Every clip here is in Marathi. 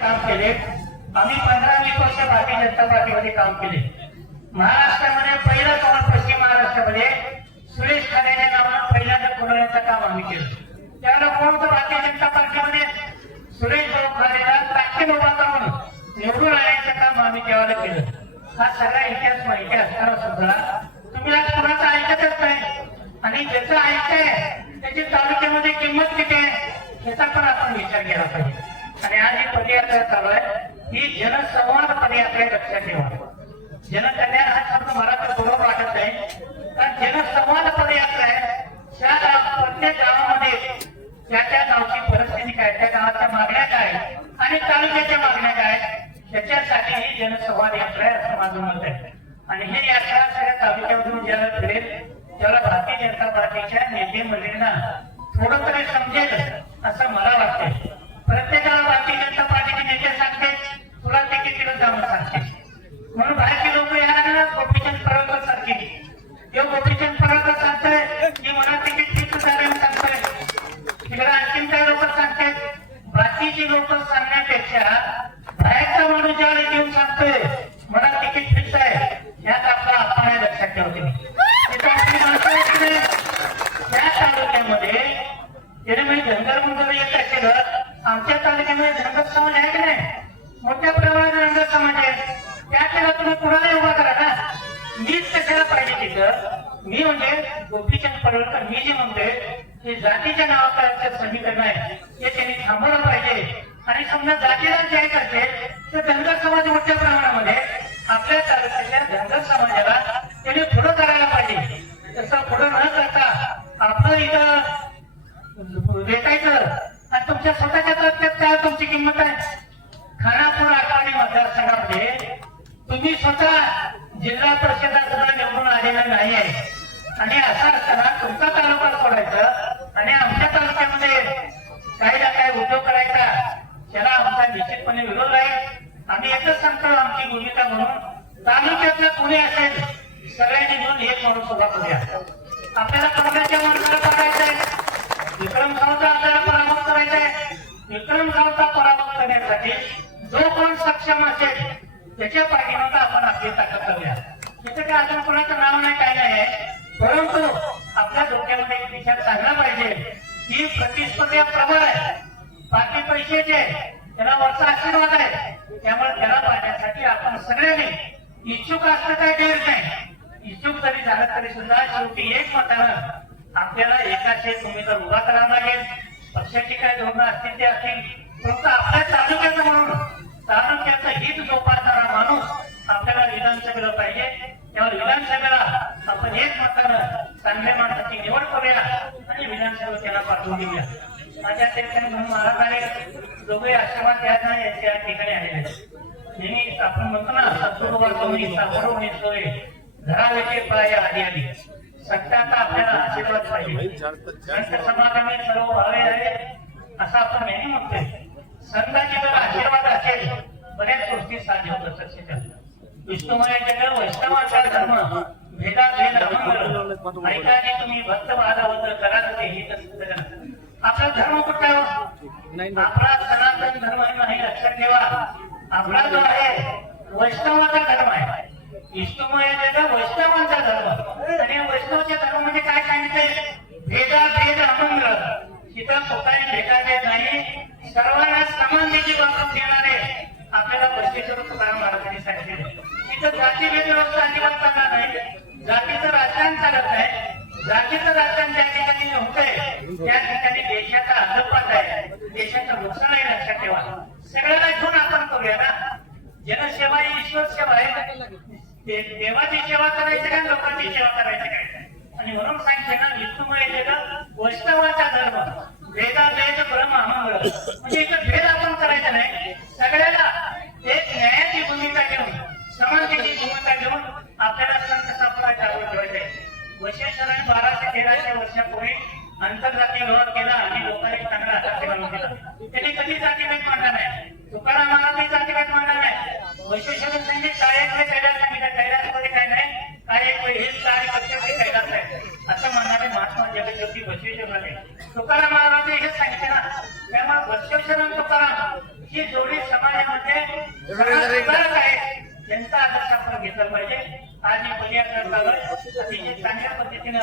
काम केले. आम्ही पंधरा वीस वर्ष भारतीय जनता पार्टीमध्ये काम केले. महाराष्ट्रामध्ये पहिलं काम पश्चिम महाराष्ट्रामध्ये सुरेश खाण्याच्या नावानं पहिल्यांदा बोलवण्याचं काम आम्ही केलं. त्यावेळेला कोण होतं भारतीय जनता पार्टीमध्ये? सुरेश भाऊ खाडेला ताकद उभा म्हणून निवडून आणण्याचं काम आम्ही त्यावेळेला केलं. हा सगळा इतिहास माहिती असणारा सुद्धा. तुम्ही आज कुणाचं ऐकतच नाही? आणि ज्याचं ऐकतंय त्याची तालुक्यामध्ये किंमत किती आहे याचा पण आपण विचार केला पाहिजे. आणि आज ही पदयात्रा चालू आहे. ही जनसंवाद पदयात्रा लक्षात ठेवा. जनकल्याण हा शब्द मला तर बरोबर वाटत नाही. कारण जनसंवाद पदयात्रा आहे. त्या गाव प्रत्येक गावामध्ये त्या त्या गावची परिस्थिती काय त्या गावाच्या मागण्या काय आणि तालुक्याच्या मागण्या काय त्याच्यासाठी ही जनसंवाद यात्रा आहे असं माझं मत आहे. आणि ही यात्रा सगळ्या तालुक्यामधून ज्याला फिरेल त्याला भारतीय जनता पार्टीच्या नेते मंडळींना थोडं तरी समजेल असं मला वाटतंय. म्हणून बाहेरचे लोक यायला गोपीचंद पडळकर सारखे. किंवा गोपीचंद पडळकर सांगताय की मला तिकीट फिक्स झालं सांगतोय. तिकडे आणखीन काही लोक सांगतायत? बाकीचे लोक सांगण्यापेक्षा बाहेरचा माणूस ज्यावेळेस येऊन सांगतोय मला तिकीट फिक्स आहे यात आपला आपण आहे लक्षात ठेवा तुम्ही तिथं आपली माणसं आहेत की नाही? त्या तालुक्यामध्ये त्याने म्हणजे धनगर मुंडर येत असेल आमच्या तालुक्यामध्ये धनगर समाज आहे की नाही मोठ्या प्रमाणात धनगर समाज आहे त्या त्याला तुम्ही कुणाला उभा करा ना मीच सांगितलं मी म्हणजे गोपीचंद पडवळकर मी जे म्हणतोय हे जातीच्या नावाचं समीकरण आहे. हे त्यांनी थांबवलं पाहिजे. आणि समजा जातीला जे करते तर धनगर समाज मोठ्या प्रमाणामध्ये आपल्या तालुक्याच्या धनगर समाजाला त्याने पुढं करायला पाहिजे. तसं पुढं न करता आपलं इथं भेटायचं आणि तुमच्या स्वतःच्या तालुक्यात काय तुमची किंमत आहे? खानापूर आठवणी मतदारसंघामध्ये तुम्ही स्वतः जिल्हा परिषदा सुद्धा नाही. आहे आणि असं असताना तुमचा तालुका सोडायचं आणि आमच्या तालुक्यामध्ये काही ना काही उद्योग करायचा त्याला आमचा निश्चितपणे विरोध आहे. आम्ही एकच सांगतो आमची भूमिका म्हणून तालुक्यातलं कोणी असेल सगळ्यांनी मिळून एक माणूस उभा करूया. आपल्याला काँग्रेसच्या माणसाला पाडायचंय विक्रम सावचा आपल्याला पराभूत करायचा आहे. विक्रम सावचा पराभूत करण्यासाठी जो कोण सक्षम असेल त्याच्या पाठीमागं आपण आपली ताकद करूया तिथे काय कोणाचं नाव नाही काय नाही आहे? परंतु आपल्या डोक्यामध्ये एक विचार चांगला पाहिजे. की प्रतिस्पर्धा प्रबळ आहे. बाकी पैशाचे त्याला वरचा आशीर्वाद आहे. त्यामुळे त्याला पाहण्यासाठी आपण सगळ्यांनी इच्छुक असलं काही गैर नाही. इच्छुक जरी झालं तरी सुद्धा शेवटी एक मतानं आपल्याला एकाशे तर उभा करावा लागेल. पक्षाची काय धोरणं असतील ते असतील. परंतु आपल्या तालुक्याचं म्हणून. तालुक्याचं हित जोपासणारा माणूस आपल्याला विधानसभेला पाहिजे. त्यावर विधानसभेला आपण एक मतानं चांगल्या माणसाची निवड करूया आणि विधानसभेत त्याला पाठवून देऊया. माझ्या ठिकाणी म्हणून महाराजाने दोघे आशीर्वाद द्यायचा याचे या ठिकाणी आलेले नेहमी आपण म्हणतो ना सत्तुरुबा कमी सापडवणे सोय. घरावेचे पाय आधी आधी. सत्याचा आपल्याला आशीर्वाद पाहिजे. संत समाजाने सर्व व्हावे आहे असं आपण नेहमी म्हणतोय. संतांची जर आशीर्वाद असेल बऱ्याच गोष्टी साध्य होत विष्णुमय जग वैष्णवाचा धर्म भेदा भेद अमंगल ऐका की तुम्ही भक्त भागवत करा ते हित सिद्ध आपला धर्म कुठला हो? आपला सनातन धर्म नाही लक्षात ठेवा. आपला जो आहे वैष्णवाचा धर्म आहे. विष्णुमय जग वैष्णवांचा धर्म. आणि वैष्णवाच्या धर्म म्हणजे काय सांगितले भेदा भेद अमंगल तिथं स्वतःने भेटायचे नाही. सर्वांना समान निधी बाबत देणारे आपल्याला बसवेश्वर तुकाराम महाराजांनी सांगितले तिथं जाती व्यवस्था अजिबात चालणार नाही. जातीचं राजकारण चालत नाही. जातीचं राजकारण ज्या ठिकाणी होतंय त्या ठिकाणी देशाचा अधपात आहे. देशाचं नुकसान आहे लक्षात ठेवा. सगळ्याला घेऊन आपण करूया ना? जनसेवा ही ईश्वर सेवा आहे. देवाची सेवा करायची काय लोकांची सेवा करायची काय आणि म्हणून सांगते ना विष्णुमुळे जग वैष्णवाचा धर्म वेदा वेद ब्रह्म म्हणजे इथं भेद आपण करायचा नाही. सगळ्या एक न्यायाची भूमिका घेऊन समानतेची भूमिका घेऊन आपल्याला संत सापडा जागृत ठेवायचे वैश्वेश्वराने बाराशे तेराशे वर्षापूर्वी आंतरजातीय विरोध केला आणि लोकांनी चांगला हातात बनवून दिला त्यांनी कधी जातीभेद मांडला नाही. तुकाराम महाराजांनी जातीभेद मांडला नाही. वैशिष्ट्य संगीत कार्याकडे कैलास सांगितलं कैलासमध्ये काय नाही. काय हेच कार्य पक्ष कैलास आहे. असं म्हणणारे महात्मा जगज्योती बसवेश्वर झाले तुकाराम महाराजांनी हेच सांगितलं ना त्यामुळे बसवेश्वर आणि तुकाराम ही जोडी समाजामध्ये सुधारक आहे. त्यांचा आदर्श आपण घेतला पाहिजे. आज मी पदयात्रा अतिशय चांगल्या पद्धतीनं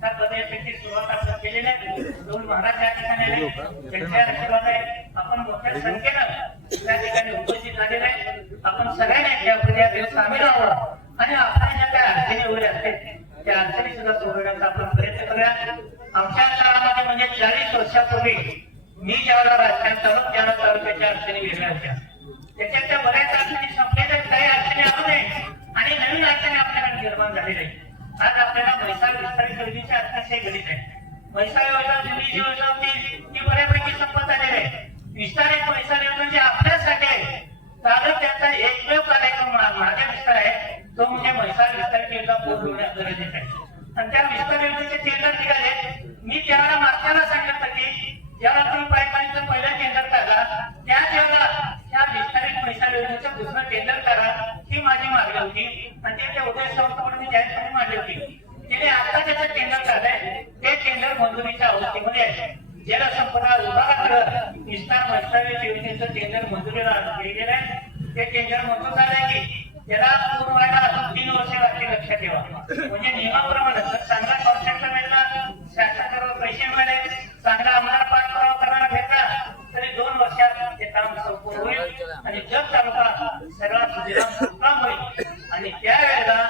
त्या पदयात्रेची सुरुवात आपण केलेली आहे. दोन महाराज या ठिकाणी आले. त्यांच्या आशीर्वाद आहे. आपण मोठ्या संख्येनं त्या ठिकाणी उपस्थित झालेले आहे. आपण सगळ्यांनी या पदयात्रेत सामील व्हावं आणि आपल्या ज्या काही अडचणी वगैरे असतील त्या अडचणी सुद्धा सोडवण्याचा आपण प्रयत्न करूया. आमच्या काळामध्ये म्हणजे चाळीस वर्षापूर्वी मी ज्यावेळेला राजकारण चालू त्यावेळेला तालुक्याच्या अडचणी वेगळ्या होत्या. त्याच्यातल्या बऱ्याच अडचणी संपलेल्या काही अडचणी अजून आहेत. आणि नवीन अडचणी आपल्याकडे निर्माण झालेल्या आहेत. आज आपल्याला म्हैसाळ विस्तारित योजनेची अतिशय गणित आहे. म्हैसाळ योजना जुनी जी योजना होती. ती बऱ्यापैकी संपत आलेली आहे. विस्तारित म्हैसाळ म्हणजे आपल्यासाठी आहे. त्याचा एकमेव कार्यक्रम माझ्या मिस्टर आहे. तो म्हणजे म्हैसाळ विस्तार योजना पूर्ण होण्यास गरजेचं आहे. आणि त्या विस्तार योजनेचे टेंडर निघाले. मी त्यावेळेला मास्टरला सांगत की ज्याला तुम्ही पाईपलाईनचं पहिलं टेंडर काढला त्याच वेळेला त्या विस्तारित पैसा योजनेचं दुसरं टेंडर करा ही माझी मागणी होती. आणि ते उदय संस्थाकडून मी जाहीरपणे मांडली होती. तिने आता त्याचं टेंडर काढलंय. ते टेंडर मंजुरीच्या अवस्थेमध्ये आहे. जलसंपदा विभागाकडं विस्तार मत्स्य योजनेचं टेंडर मंजुरीला गेलेलं आहे. ते टेंडर मंजूर झालंय की त्याला पूर्ण व्हायला अजून तीन वर्ष लागतील लक्षात ठेवा. म्हणजे नियमाप्रमाणे चांगला कॉन्ट्रॅक्टर मिळाला शासनाकडे पैसे मिळाले चांगला आमदार पाठपुरावा करणारा भेटला तरी दोन वर्षात ते काम संपूर्ण होईल. आणि जग तालुका सगळा सुजलाम सुफलाम होईल आणि त्यावेळेला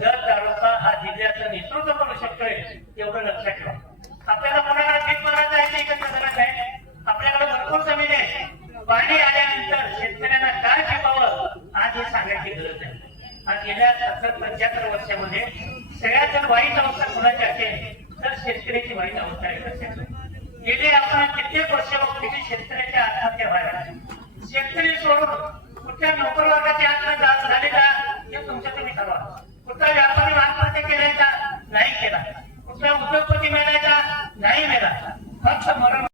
जर तालुका हा जिल्ह्याचं नेतृत्व करू शकतोय तेवढं लक्षात ठेवा आपल्याला कोणाला पीक मारायचं आहे ते एकच करायचं आहे आपल्याकडे भरपूर जमीन आहे पाणी आल्यानंतर शेतकऱ्यांना काय शिकावं आज हे सांगायची गरज आहे आज गेल्या सत्तर पंच्याहत्तर वर्षामध्ये सगळ्यात जर वाईट अवस्था कोणाची असेल तर शेतकऱ्याची वाईट अवस्था आहे. गेले आपण कित्येक वर्ष बघतो शेतकरी